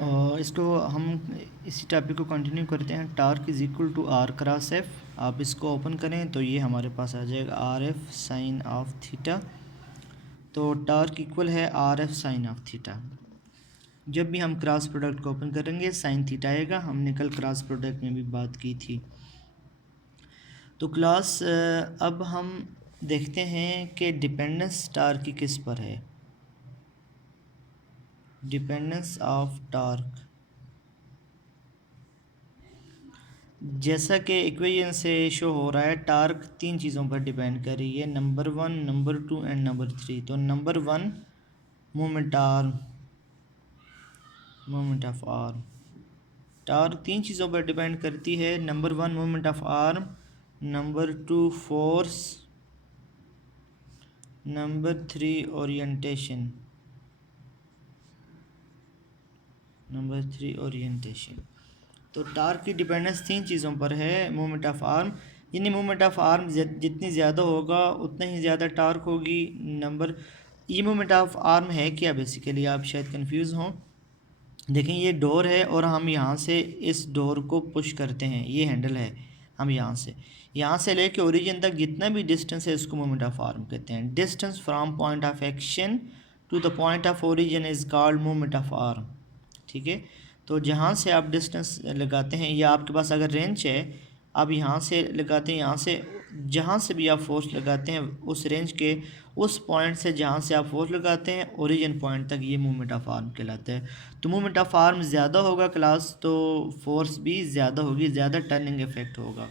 और इसको हम इसी टॉपिक को कंटिन्यू करते हैं। Torque is equal to R cross F. आप इसको ओपन करें तो ये हमारे पास आ जाएगा are F sine of theta. तो टार्क इक्वल है R F sine of theta. जब भी हम क्रॉस प्रोडक्ट को ओपन करेंगे साइन थीटा आएगा। हमने कल क्रॉस प्रोडक्ट में भी बात की थी। तो क्लास अब हम देखते हैं कि डिपेंडेंस टार्क की किस पर है। डिपेंडेंस ऑफ टार्क, जैसा कि इक्वेशन से शो हो रहा है, टार्क तीन चीज़ों पर डिपेंड कर रही है, नंबर 1, नंबर 2 एंड नंबर 3। तो number 1 moment arm, moment of arm. Torque तीन चीज़ों पर डिपेंड करती है, number 1 moment of arm, number 2 force, number 3 orientation, number 3 orientation. तो टार्क की डिपेंडेंस तीन चीज़ों पर है। मोमेंट ऑफ आर्म, यानी मोमेंट ऑफ आर्म जितनी ज़्यादा होगा उतना ही ज़्यादा टार्क होगी। ये मोमेंट ऑफ आर्म है क्या, बेसिकली आप शायद कंफ्यूज हों। देखें ये डोर है और हम यहाँ से इस डोर को पुश करते हैं, ये हैंडल है। हम यहाँ से लेके ओरिजिन तक जितना भी डिस्टेंस है इसको मोमेंट ऑफ आर्म कहते हैं। Distance from point of action to the point of origin is called moment of arm. ठीक है, तो जहाँ से आप डिस्टेंस लगाते हैं, या आपके पास अगर रेंज है, आप यहाँ से लगाते हैं, यहाँ से जहाँ से भी आप फोर्स लगाते हैं उस रेंज के उस पॉइंट से जहाँ से आप फोर्स लगाते हैं ओरिजिन पॉइंट तक, ये मूवमेंट ऑफ आर्म कहलाता है। तो मूवमेंट ऑफ आर्म ज़्यादा होगा क्लास, तो फोर्स भी ज़्यादा होगी, ज़्यादा टर्निंग इफेक्ट होगा।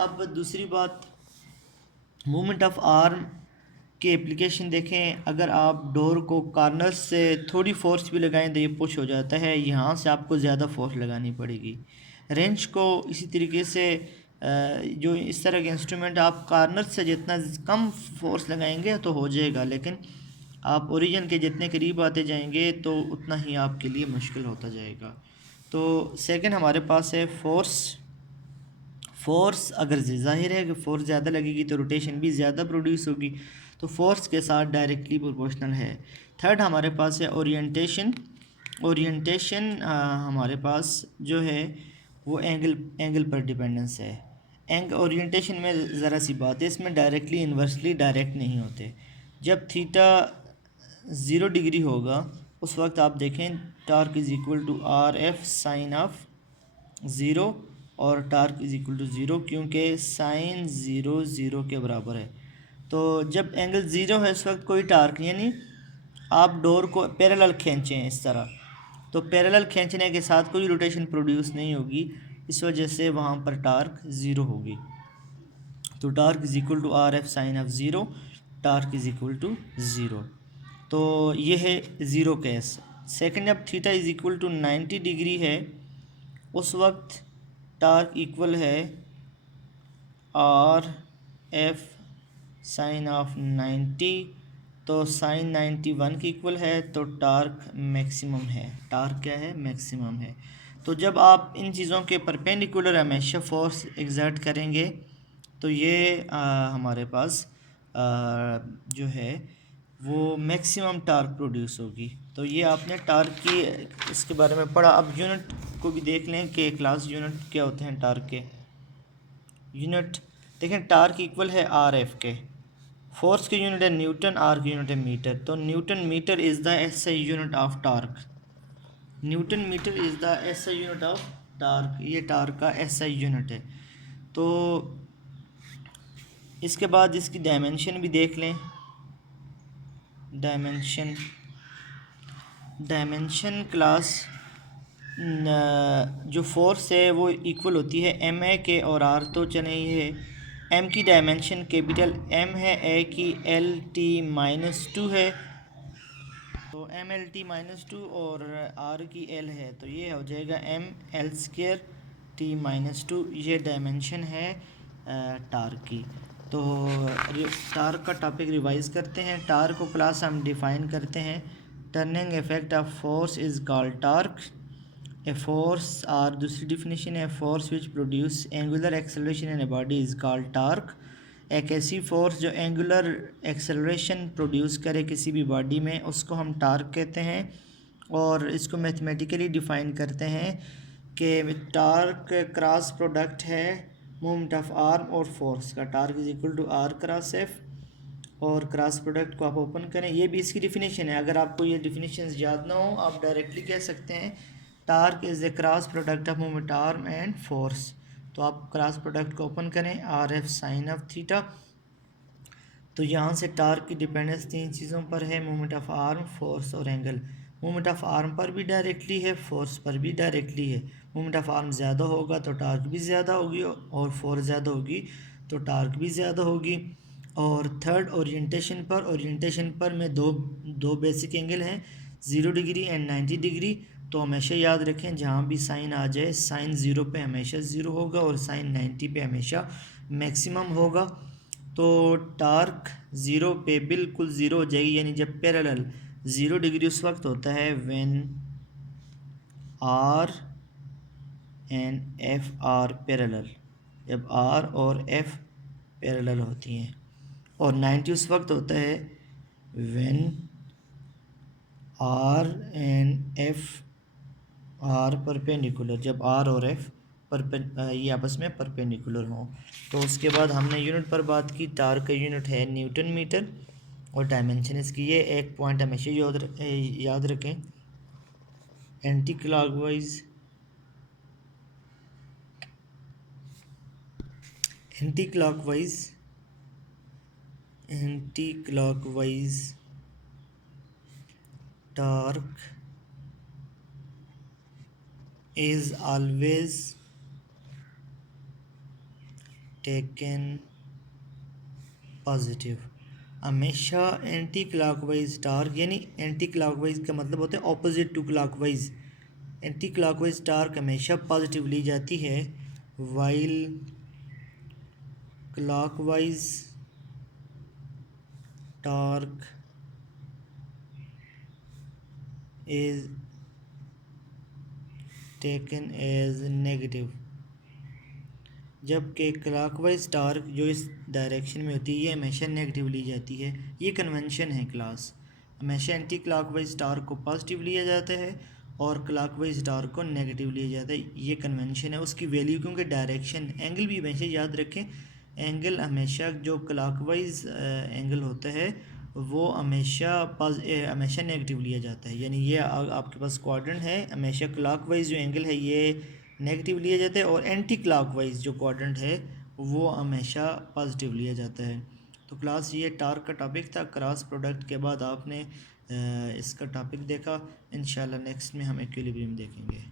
अब दूसरी बात, मूवमेंट ऑफ आर्म की एप्लीकेशन देखें। अगर आप डोर को कॉर्नर से थोड़ी फोर्स भी लगाएं तो ये पुश हो जाता है, यहाँ से आपको ज़्यादा फोर्स लगानी पड़ेगी। रेंच को इसी तरीके से जो इस तरह के इंस्ट्रूमेंट आप कॉर्नर से जितना कम फोर्स लगाएंगे तो हो जाएगा, लेकिन आप ओरिजिन के जितने करीब आते जाएंगे तो उतना ही आपके लिए मुश्किल होता जाएगा। तो सेकंड हमारे पास है फोर्स। फोर्स अगर ज़ाहिर है कि फोर्स ज़्यादा लगेगी तो रोटेशन भी ज़्यादा प्रोड्यूस होगी, तो फोर्स के साथ डायरेक्टली प्रोपोर्शनल है। थर्ड हमारे पास है ओरिएंटेशन। ओरिएंटेशन हमारे पास जो है वो एंगल पर डिपेंडेंस है। ओरिएंटेशन में ज़रा सी बात है, इसमें डायरेक्टली इन्वर्सली डायरेक्ट नहीं होते। जब थीटा 0 डिग्री होगा उस वक्त आप देखें torque is equal to R F sine of 0, और टार्क इज़ इक्वल टू 0, क्योंकि साइन 0 0 के बराबर है। तो जब एंगल 0 है उस वक्त कोई टार्क, यानी आप डोर को पैरेलल खींचें इस तरह, तो पैरेलल खींचने के साथ कोई रोटेशन प्रोड्यूस नहीं होगी, इस वजह से वहाँ पर टार्क 0 होगी। तो torque is equal to R F sine of 0, torque is equal to 0। तो ये है 0 केस। सेकंड, जब theta is equal to 90 degree है उस वक्त टार्क इक्वल है आर एफ साइन ऑफ 90। तो साइन 91 की इक्वल है, तो टार्क मैक्सिमम है। टार्क क्या है, मैक्सिमम है। तो जब आप इन चीज़ों के परपेंडिकुलर हमेशा फोर्स एग्जर्ट करेंगे तो ये हमारे पास जो है वो मैक्सिमम टार्क प्रोड्यूस होगी। तो ये आपने टार्क की इसके बारे में पढ़ा। अब यूनिट को भी देख लें कि क्लास यूनिट क्या होते हैं टार्क के। यूनिट देखें, टार्क इक्वल है आर एफ के। फोर्स की यूनिट है न्यूटन, आर की यूनिट है मीटर। तो newton metre is the SI unit of torque. Newton metre is the SI unit of torque, ये टार्क का एसआई यूनिट है। तो इसके बाद इसकी डायमेंशन भी देख लें। डायमेंशन क्लास जो फोर्स है वो इक्वल होती है एम ए के और आर। तो चलें, ये है एम की डायमेंशन कैपिटल एम है, ए की एल टी माइनस 2 है, तो एम एल टी माइनस 2, और आर की एल है, तो ये हो जाएगा M L square T minus 2। ये डायमेंशन है टार्क की। तो टार्क का टॉपिक रिवाइज करते हैं। टार्क को क्लास हम डिफ़ाइन करते हैं। Turning effect of force is called torque. A force, और दूसरी डिफिनेशन है force which produce angular acceleration in a body is called torque. एक ऐसी फोर्स जो एंगुलर एक्सेलरेशन प्रोड्यूस करे किसी भी बॉडी में उसको हम टार्क कहते हैं। और इसको मैथमेटिकली डिफ़ाइन करते हैं कि टार्क क्रॉस प्रोडक्ट है मोमेंट ऑफ आर्म और फोर्स का। Torque is equal to R cross F, और क्रॉस प्रोडक्ट को आप ओपन करें, ये भी इसकी डिफिनीशन है। अगर आपको ये डिफिनीशन याद ना हो, आप डायरेक्टली कह सकते हैं torque is a cross product of moment arm and force. तो आप क्रॉस प्रोडक्ट को ओपन करें, are F sine of theta. तो यहाँ से टार्क की डिपेंडेंस तीन चीज़ों पर है, मोमेंट ऑफ आर्म, फोर्स और एंगल। मोमेंट ऑफ आर्म पर भी डायरेक्टली है, फोर्स पर भी डायरेक्टली है। मोमेंट ऑफ आर्म ज़्यादा होगा तो टार्क भी ज़्यादा होगी, और फोर्स ज़्यादा होगी तो टार्क भी ज़्यादा होगी। और थर्ड ओरिएंटेशन पर में दो बेसिक एंगल हैं, 0 डिग्री एंड 90 डिग्री। तो हमेशा याद रखें जहाँ भी साइन आ जाए, साइन 0 पे हमेशा 0 होगा और साइन 90 पे हमेशा मैक्सिमम होगा। तो टार्क 0 पे बिल्कुल 0 हो जाएगी, यानी जब पैरेलल 0 डिग्री उस वक्त होता है when R and F are parallel, जब आर और एफ पैरेलल होती हैं। और 90 उस वक्त होता है when R and F are perpendicular, जब आर और एफ ये आपस में परपेंडिकुलर हों। तो उसके बाद हमने यूनिट पर बात की, टार्क का यूनिट है न्यूटन मीटर, और डायमेंशन इसकी ये एक पॉइंट हमेशा याद रखें, anticlockwise anticlockwise anticlockwise torque is always taken positive. हमेशा एंटी क्लॉकवाइज टार्क, यानी एंटी क्लॉकवाइज का मतलब होता है opposite to clockwise. Anticlockwise torque हमेशा पॉजिटिव ली जाती है, while clockwise torque is taken as negative. जबकि क्लॉकवाइज टार्क जो इस डायरेक्शन में होती है ये हमेशा नेगेटिव ली जाती है। ये कन्वेंशन है क्लास, हमेशा एंटी क्लॉकवाइज टार्क को पॉजिटिव लिया जाता है और क्लॉकवाइज टार्क को नेगेटिव लिया जाता है। ये कन्वेंशन है उसकी वैल्यू, क्योंकि डायरेक्शन एंगल भी हमेशा याद रखें, एंगल हमेशा जो क्लॉकवाइज एंगल होता है वो हमेशा नेगेटिव लिया जाता है। यानी ये आपके पास क्वाड्रेंट है, हमेशा क्लॉकवाइज जो एंगल है ये नेगेटिव लिया जाता है, और एंटी क्लॉकवाइज जो क्वाड्रेंट है वो हमेशा पॉजिटिव लिया जाता है। तो क्लास ये टार्क का टॉपिक था। क्रॉस प्रोडक्ट के बाद आपने इसका टॉपिक देखा। इंशाल्लाह नेक्स्ट में हम इक्विलिब्रियम देखेंगे।